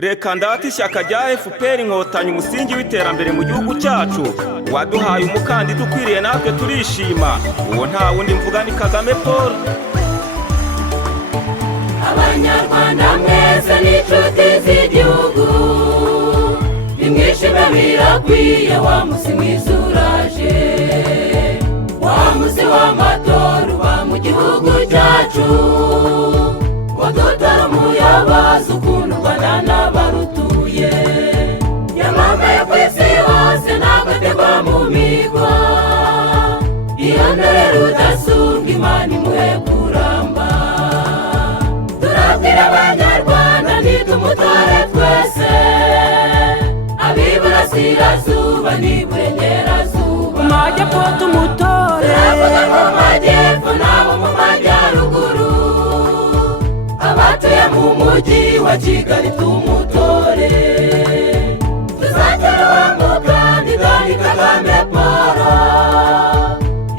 Reka ndate ishyaka rya FPR Inkotanyi umusingi w'iterambere mu gihugu cyacu, waduhaye umukandida ukwiriye natwe turishima, uwo nta wundi mvuga ni Kagame Paul. Abanyarwanda mwese n'inshuti z'igihugu, nimwishime birakwiye, wa musi mwiza uraje, wa musi w'amatora uba mu gihugu cyacu, wadutora umuyobozi ukunda u Rwanda n'abarutuye, yamamaye ku isi hose n'agategwa mu migo, iyonere rudasumbwa, Imana imuhe kuramba. Turabwira Abanyarwanda nitumutore twese, ab'iburasirazuba n'iburengerazuba, Majyepfo tumutore, turavuga mu majyepfo n'abo mu majyaruguru, abatuye mu mujyi wa Kigali tumutore. Tuzatora uwo mukandida ni Kagame Paul,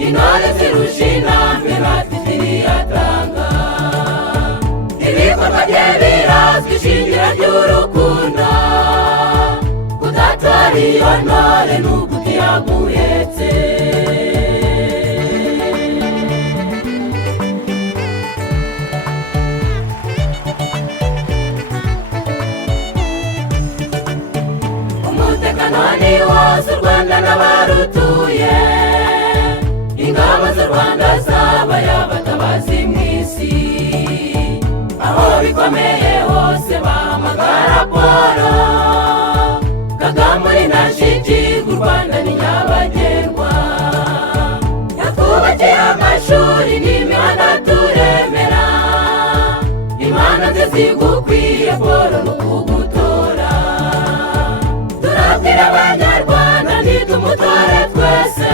intore zirusha intambwe natwe ziriyatanga, ibikorwa bye birazwi, ishingiro ry'urukundo, kudatora iyo ntore n'ubwo utiyaguhetse. Umutekano ni wose u Rwanda n'abarutuye, ingabo z'u Rwanda zabaye abatabazi mw'isi, aho bikomeye hose bahamagara Paul Kagame uri ntashikirwa, u Rwanda ni nyabagendwa, yatwubakiye amashuri n'imihanda turemera, impano ze zigukwiye Paul n'ukugutora. Turabwira Abanyarwanda nitumutore twese,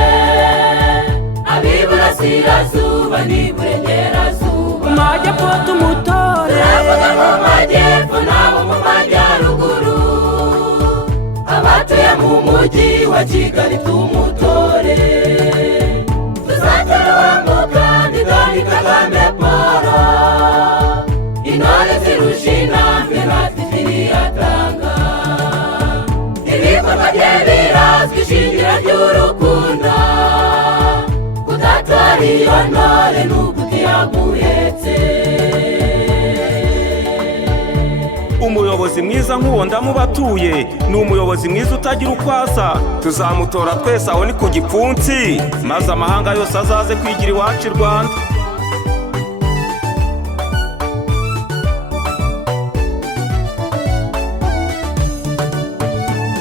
ab'iburasirazuba n'iburengerazuba, Majyepfo tumutore, turavuga mu majyepfo n'abo mu majyaruguru, abatuye mu mujyi wa Kigali tumutore. Tuzatora uwo mukandida ni Kagame Paul, intore zirusha intambwe natwe ziriyatanga, ibikorwa bye birazwi, ishingiro ry'urukundo, kudatora iyo ntore n'ubwo utiyaguhetse. Umuyobozi mwiza nk'uwo ndamubatuye, ni umuyobozi mwiza utagira uko asa. Tuzamutora twese aho ni ku gipfunsi, maze amahanga yose azaze kwigira iwacu i Rwanda.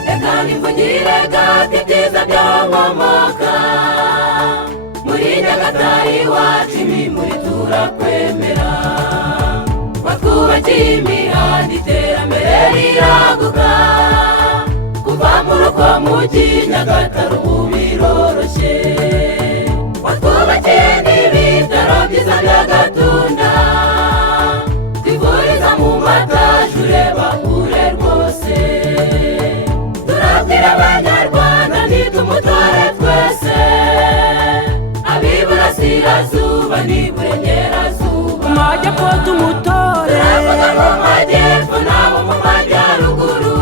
Reka nivugire gati ibyiza by'inkomoka, muri Nyagatare iwacu imimuri turakwemera, watwubakiye imihanda iterambere riraguka, kuva muri uko mujyi Nyagatare ubu biroroshye, watwubakiye n'ibitaro byiza by'Agatunda, twivuriza mu mataje ureba kure rwose. Turabwira Abanyarwanda nitumutore twese, ab'iburasirazuba n'iburengerazuba, Majyepfo tumutore, turavuga mu majyepfo n'abo mu majyaruguru,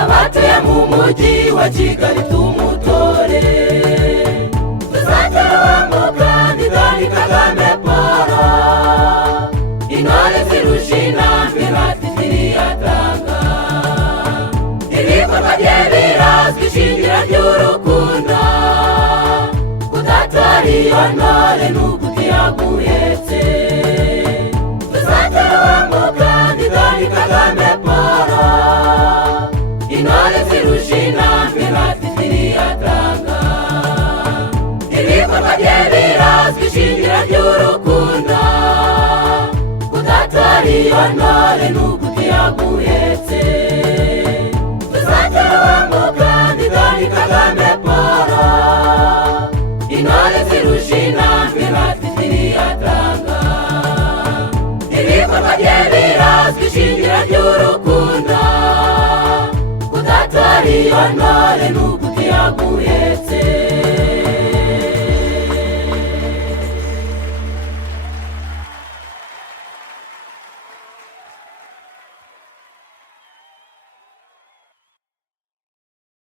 abatuye mu mujyi wa Kigali tumutore. Tuzatora uwo mukandida ni Kagame Paul, intore zirusha intambwe natwe ziriyatanga, ibikorwa bye birazwi, ishingiro ry'urukundo, kudatora iyo ntore n'ubwo utiyaguhetse. Tuzatora uwo mukandida ni Kagame Paul, intore zirusha intambwe natwe ziriyatanga, ibikorwa bye birazwi, ishingiro ry'urukundo, kudatora iyo ntore n'ubwo utiyaguhetse. Tuzatora uwo mukandida ni Kagame Paul, intore zirusha intambwe natwe ziriyatanga, ibikorwa bye birazwi, ishingiro ry'urukundo, kudatora iyo ntore n'ubwo utiyaguhetse.